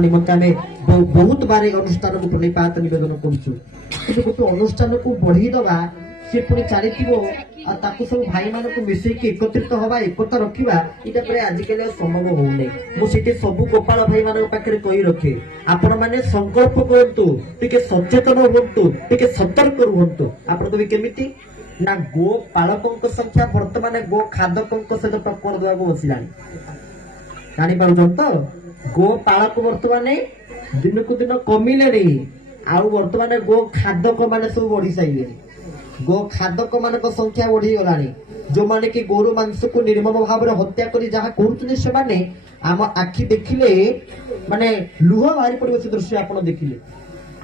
निमंते आमे बहुत बार अनुष्ठान को प्रणिपात निवेदन करूछु कि गोटे अनुष्ठान को बढ़ी दबा से पुणी चलीथिबो आ ताकू सब भाई मान को मिसई के एकत्रित हवा एकता रखिबा इटा परे आजिकल संभव होउने मो सेठी सब गोपाल भाई मान पाखरे कहि रखे आपण माने संकल्प करतु टिके सचेतन होतु टिके सतर्क रहतु आपण कबि केमिति ना गो पालकों संख्या वर्तमान गो खादकों सहित टक्कर देवाक बसिलानी जानी पारुछन तो गो पालक वर्तमान दिन को दिन कमिले नहीं आउ वर्तमान गो खादक माने सब बढ़ी साइले गो खादक मान संख्या बढ़ी गलानी जो माने कि गोरु मांस को निर्मम भाव में हत्या करी जहाँ कहते से माने आम आखि देखिले माने लुह बाहरी पड़े से दृश्य आप देखिले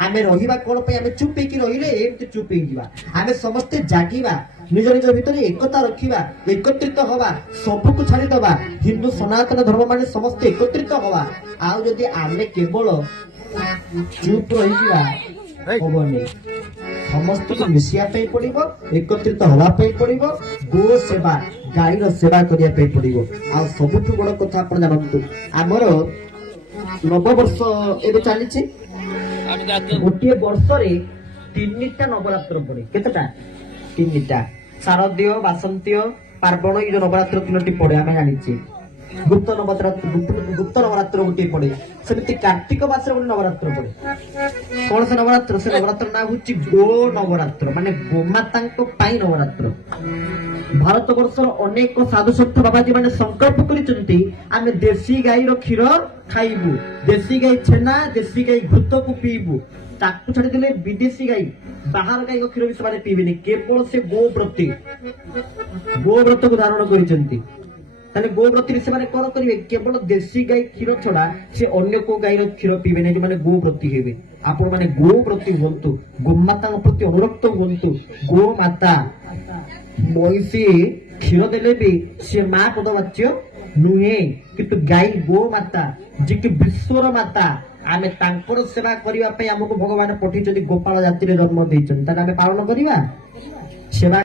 आमे रहिबा कोन पे आमे चुप होकी रहिले एमति चुप होई जिबा आमे समस्त जागिबा निज निज भितर एकता रखिबा एकत्रित हवा सब को छाड़ी दबा हिंदू सनातन धर्म माने समस्त एकत्रित हवा आउ जदि आमे केवल चुप रहि जिबा होबनी समस्त को मिसिया पे पड़िबो एकत्रित हवा पे पड़िबो गो सेवा गाई रो सेवा करिया पे पड़िबो आ सबुठु बड़ कथा आपण जानतु हमर नव वर्ष एबे चलीछि गोटे वर्ष तीनटा नवरात्र पड़े केतटा तीनटा शारदीय बासंतीय पार्वण ये जो नवरात्र तीनटी पड़े आम जानी गुप्त नवरात्र गोटे पड़े सेमती कार्तिक मास गोटे नवरात्र पड़े कौन से नवरात्र ना हूँ गो नवरात्र माने गोमाता नवरात्र भारत वर्ष अनेक साधु सत्य बाबाजी माने संकल्प करिसंती आमे देसी गाई रो क्षीर खाइबु देसी गाई छेना देसी गाई घृत को पीबु ताकू छाड़ी देले विदेशी गाई बाहर गाई को क्षीर भी से पीबेनी केवल से गोव्रत को धारण करिसंती ताले गोव्रत से माने कोन करिवे केवल देसी गाई क्षीर छडा से अन्य को गाई रो क्षीर पीबेनी जे माने गोव्रती हेबे आपण माने गोव्रती होंतु गोमाता प्रति अनुरक्त होंतु गोमाता महिषी क्षीर देले भी से माँ पदवाच्य नुहे किंतु गाई गो माता जी की विश्वर माता आमे तांकर सेवा करिवा पे हमको भगवान पठिचंती गोपाल जाति रे जन्म देइचंती ताने आमे पालन करिवा सेवा